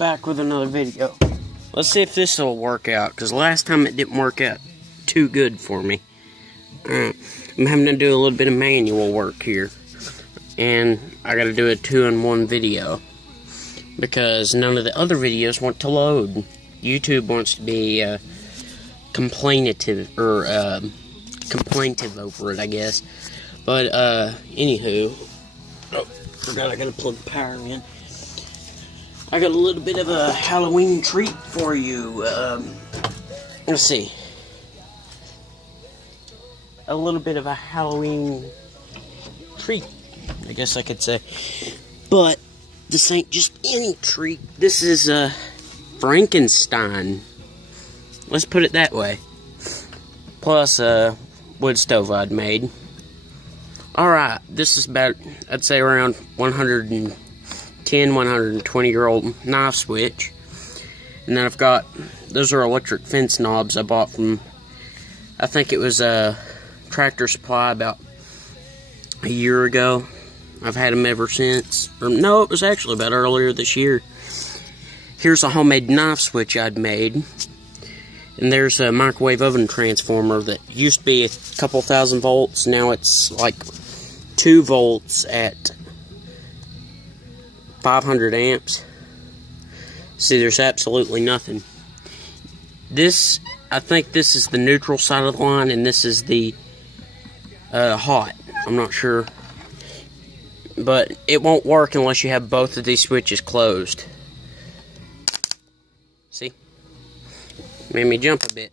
back with another video. Let's see if this will work out, because last time it didn't work out too good for me. I'm having to do a little bit of manual work here, and I gotta do a 2-in-1 video, because none of the other videos want to load. YouTube wants to be complainative over it, I guess. But anywho, forgot I gotta plug the power in. I got a little bit of a Halloween treat for you. Let's see. A little bit of a Halloween treat, I guess I could say. But this ain't just any treat. This is Frankenstein. Let's put it that way. Plus a wood stove I'd made. Alright, this is about, I'd say around 110, 120 year old knife switch. And then I've got, those are electric fence knobs I bought from, I think it was Tractor Supply about a year ago. I've had them ever since. Or no, it was actually about earlier this year. Here's a homemade knife switch I'd made. And there's a microwave oven transformer that used to be a couple thousand volts. Now it's like 2 volts at 500 amps. See, there's absolutely nothing. This, I think this is the neutral side of the line, and this is the hot. I'm not sure. But it won't work unless you have both of these switches closed. See? Made me jump a bit.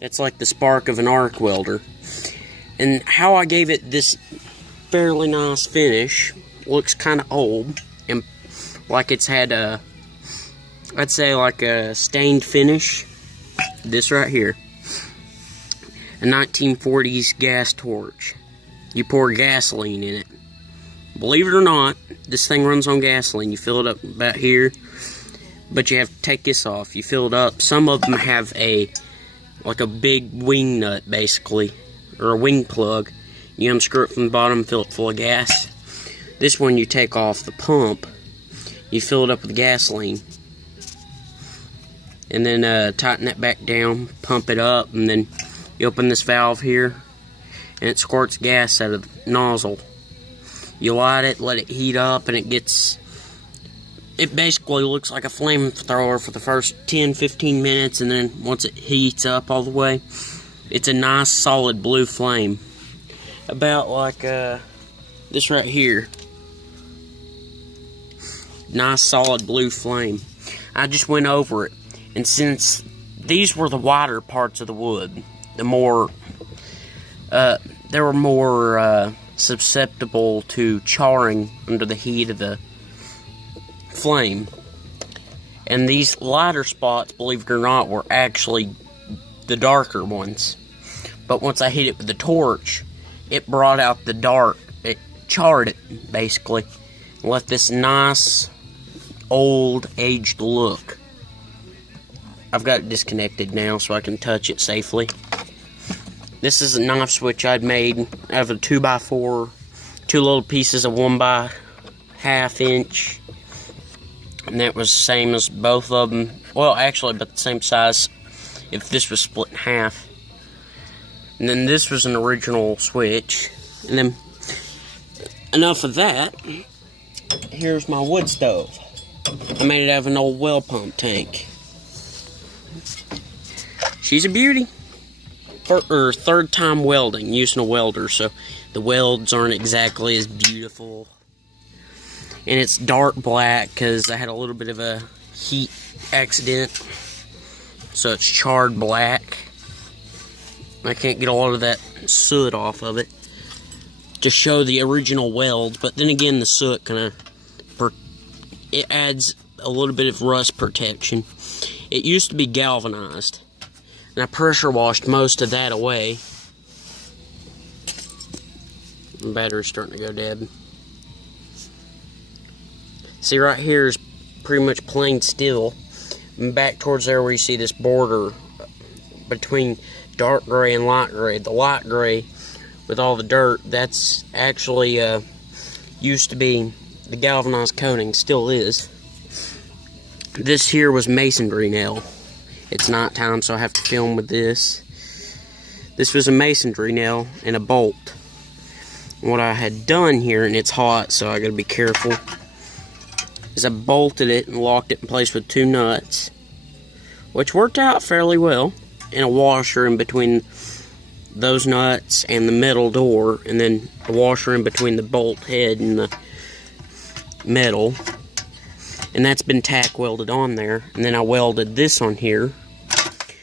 It's like the spark of an arc welder. And how I gave it this fairly nice finish, looks kind of old, and like it's had a, I'd say like a stained finish. This right here, a 1940s gas torch. You pour gasoline in it. Believe it or not, this thing runs on gasoline. You fill it up about here, but you have to take this off. You fill it up. Some of them have like a big wing nut, basically, or a wing plug. You unscrew it from the bottom, fill it full of gas. This one you take off the pump. You fill it up with gasoline. And then tighten that back down, pump it up, and then you open this valve here, and it squirts gas out of the nozzle. You light it, let it heat up, and it basically looks like a flamethrower for the first 10-15 minutes, and then once it heats up all the way, it's a nice solid blue flame. About like this right here. Nice solid blue flame. I just went over it. And since these were the wider parts of the wood, they were more susceptible to charring under the heat of the flame. And these lighter spots, believe it or not, were actually the darker ones. But once I hit it with the torch, it brought out the dark. It charred it, basically, and left this nice, old, aged look. I've got it disconnected now so I can touch it safely. This is a knife switch I'd made out of a 2x4, 2 little pieces of 1.5 inch. And that was the same as both of them. Well, actually, about the same size if this was split in half. And then this was an original switch. And then, enough of that. Here's my wood stove. I made it out of an old well pump tank. She's a beauty. Third time welding, using a welder, so the welds aren't exactly as beautiful. And it's dark black because I had a little bit of a heat accident, so it's charred black. I can't get a lot of that soot off of it to show the original weld, but then again, the soot it adds a little bit of rust protection. It used to be galvanized, and I pressure washed most of that away. The battery's starting to go dead. See, right here is pretty much plain steel. And back towards there where you see this border between dark gray and light gray. The light gray with all the dirt, that's actually used to be the galvanized coating, still is. This here was masonry nail. It's nighttime, so I have to film with this. This was a masonry nail and a bolt. What I had done here, and it's hot, so I gotta be careful, is I bolted it and locked it in place with 2 nuts, which worked out fairly well, and a washer in between those nuts and the metal door, and then a washer in between the bolt head and the metal, and that's been tack welded on there. And then I welded this on here,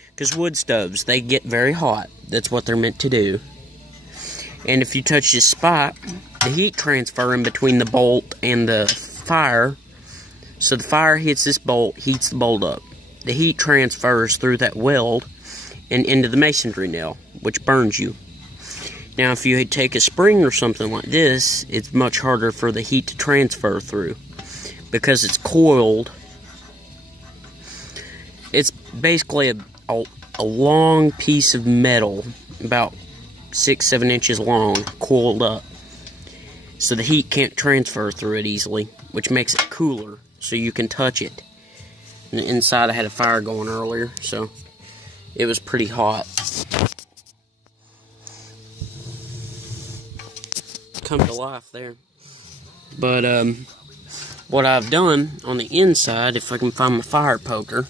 because wood stoves, they get very hot. That's what they're meant to do. And if you touch this spot, the heat transfer in between the bolt and the fire, so the fire hits this bolt, heats the bolt up. The heat transfers through that weld and into the masonry nail, which burns you. Now, if you take a spring or something like this, it's much harder for the heat to transfer through, because it's coiled. It's basically a long piece of metal, about 6-7 inches long, coiled up, so the heat can't transfer through it easily, which makes it cooler, so you can touch it. And inside I had a fire going earlier, so it was pretty hot. Come to life there. But what I've done on the inside, if I can find my fire poker.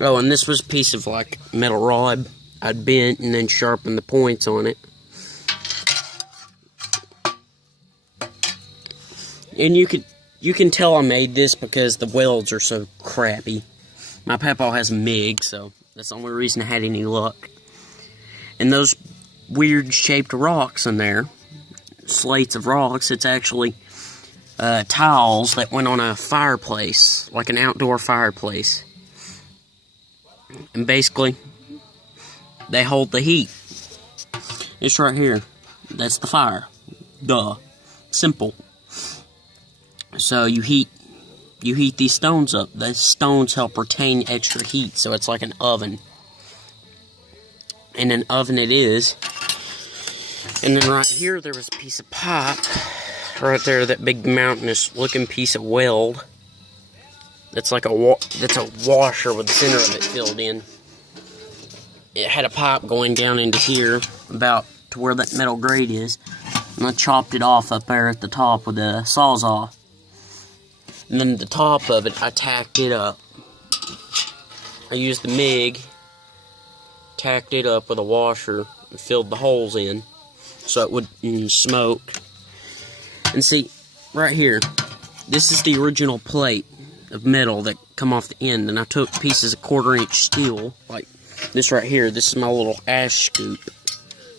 Oh, and this was a piece of like metal rod I'd bent and then sharpened the points on it. And you can tell I made this because the welds are so crappy. My papa has a MIG, so that's the only reason I had any luck. And those weird shaped rocks in there, slates of rocks, it's actually tiles that went on a fireplace, like an outdoor fireplace. And basically, they hold the heat. It's right here. That's the fire. Duh. Simple. So you heat these stones up. The stones help retain extra heat, so it's like an oven. And an oven it is. And then right here there was a piece of pipe. Right there, that big mountainous looking piece of weld. That's like a washer with the center of it filled in. It had a pipe going down into here, about to where that metal grate is. And I chopped it off up there at the top with a sawzall. And then the top of it, I tacked it up. I used the MIG, tacked it up with a washer, and filled the holes in, so it wouldn't smoke. And see, right here, this is the original plate of metal that come off the end, and I took pieces of 1/4-inch steel, like this right here. This is my little ash scoop,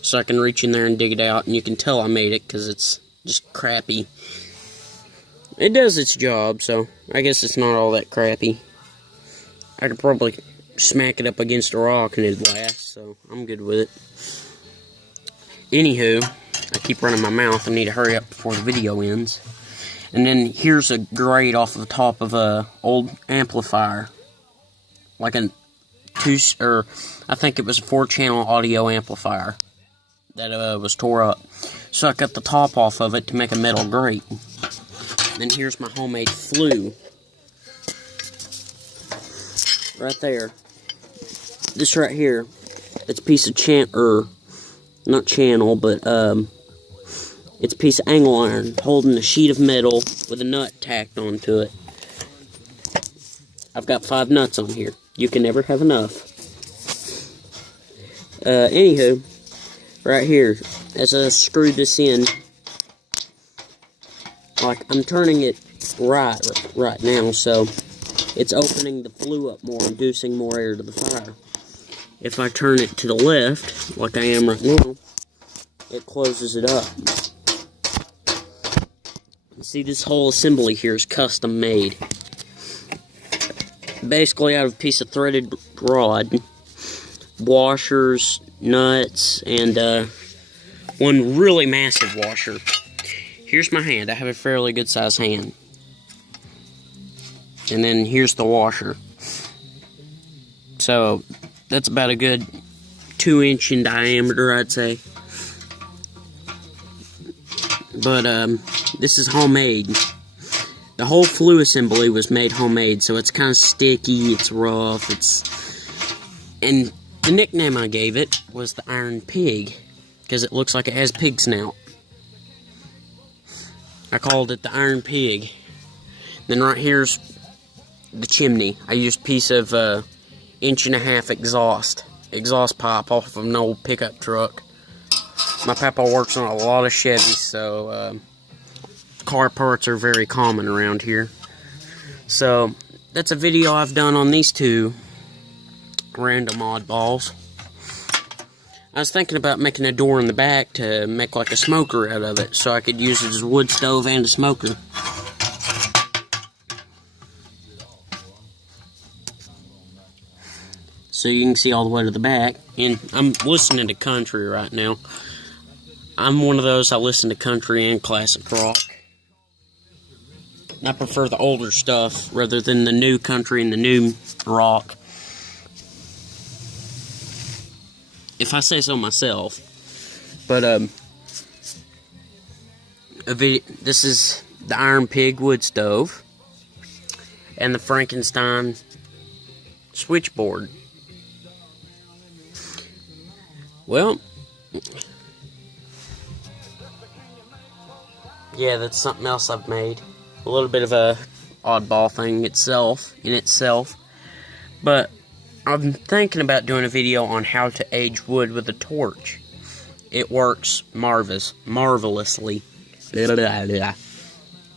so I can reach in there and dig it out, and you can tell I made it because it's just crappy. It does its job, so I guess it's not all that crappy. I could probably smack it up against a rock and it'd last, so I'm good with it. Anywho, I keep running my mouth. I need to hurry up before the video ends. And then here's a grate off the top of a old amplifier, like I think it was a 4-channel audio amplifier that was tore up. So I cut the top off of it to make a metal grate. Then here's my homemade flue, right there. This right here, it's a piece of not channel, but it's a piece of angle iron holding a sheet of metal with a nut tacked onto it. I've got 5 nuts on here. You can never have enough. Anywho, right here, as I screw this in, like I'm turning it right now, so it's opening the flue up more, inducing more air to the fire. If I turn it to the left, like I am right now, it closes it up. See, this whole assembly here is custom made. Basically out of a piece of threaded rod, washers, nuts, and one really massive washer. Here's my hand. I have a fairly good sized hand. And then here's the washer. So that's about a good 2-inch in diameter, I'd say. But, this is homemade. The whole flue assembly was made homemade, so it's kind of sticky, it's rough, and the nickname I gave it was the Iron Pig, because it looks like it has pig snout. I called it the Iron Pig. Then right here's the chimney. I used a piece of 1.5 inch exhaust pipe off of an old pickup truck. My papa works on a lot of Chevys, so car parts are very common around here. So that's a video I've done on these two random oddballs. I was thinking about making a door in the back to make like a smoker out of it, so I could use it as a wood stove and a smoker. So you can see all the way to the back. And I'm listening to country right now. I'm one of those, I listen to country and classic rock. I prefer the older stuff rather than the new country and the new rock, if I say so myself. But this is the Iron Pig wood stove and the Frankenstein switchboard. Well, yeah, that's something else I've made. A little bit of a oddball thing in itself. But I'm thinking about doing a video on how to age wood with a torch. It works marvelously.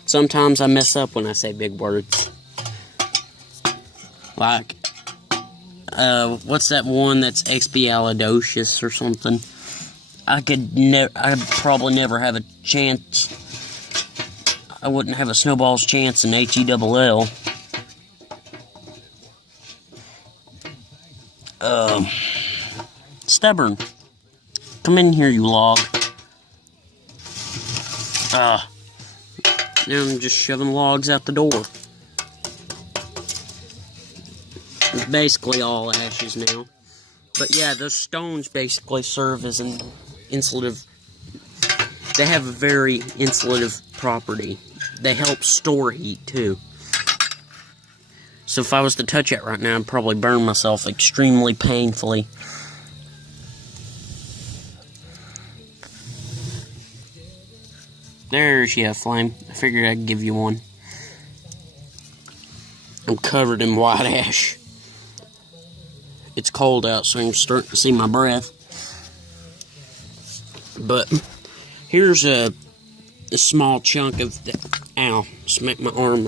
Sometimes I mess up when I say big words. Like, what's that one that's expialidocious or something? I'd probably never have a chance. I wouldn't have a snowball's chance in HELL. Stubborn. Come in here, you log. Now I'm just shoving logs out the door. It's basically all ashes now. But yeah, those stones basically serve as an insulative. They have a very insulative property. They help store heat too. So if I was to touch it right now, I'd probably burn myself extremely painfully. There's a flame. I figured I'd give you one. I'm covered in white ash. It's cold out, so I'm starting to see my breath. But here's a small chunk of the. Ow! Smacked my arm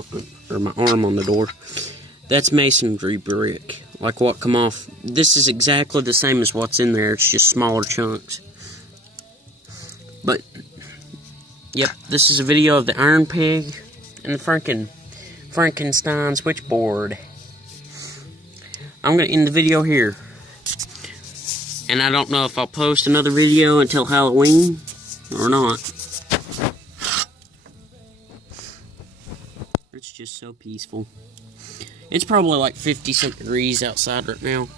on the door. That's masonry brick, like what come off. This is exactly the same as what's in there. It's just smaller chunks. But yep, this is a video of the Iron Pig and the Frankenstein switchboard. I'm going to end the video here. And I don't know if I'll post another video until Halloween or not. It's just so peaceful. It's probably like 50-something degrees outside right now.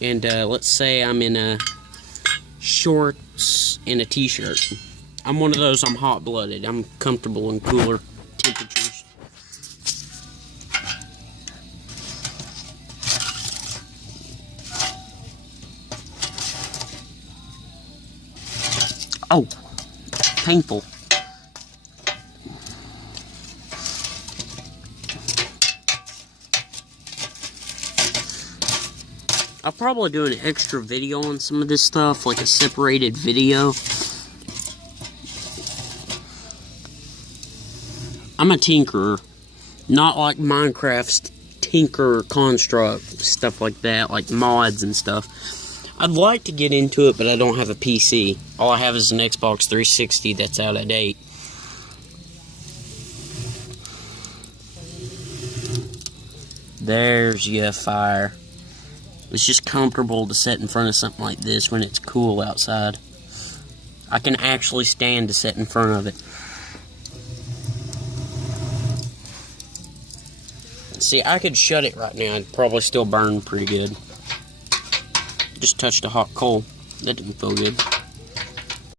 And let's say I'm in shorts and a t-shirt. I'm one of those, I'm hot-blooded. I'm comfortable in cooler temperatures. Oh, painful. I'll probably do an extra video on some of this stuff, like a separated video. I'm a tinkerer, not like Minecraft's tinker construct, stuff like that, like mods and stuff. I'd like to get into it, but I don't have a PC. All I have is an Xbox 360 that's out of date. There's your fire. It's just comfortable to sit in front of something like this when it's cool outside. I can actually stand to sit in front of it. See, I could shut it right now. It'd probably still burn pretty good. Just touched a hot coal. That didn't feel good.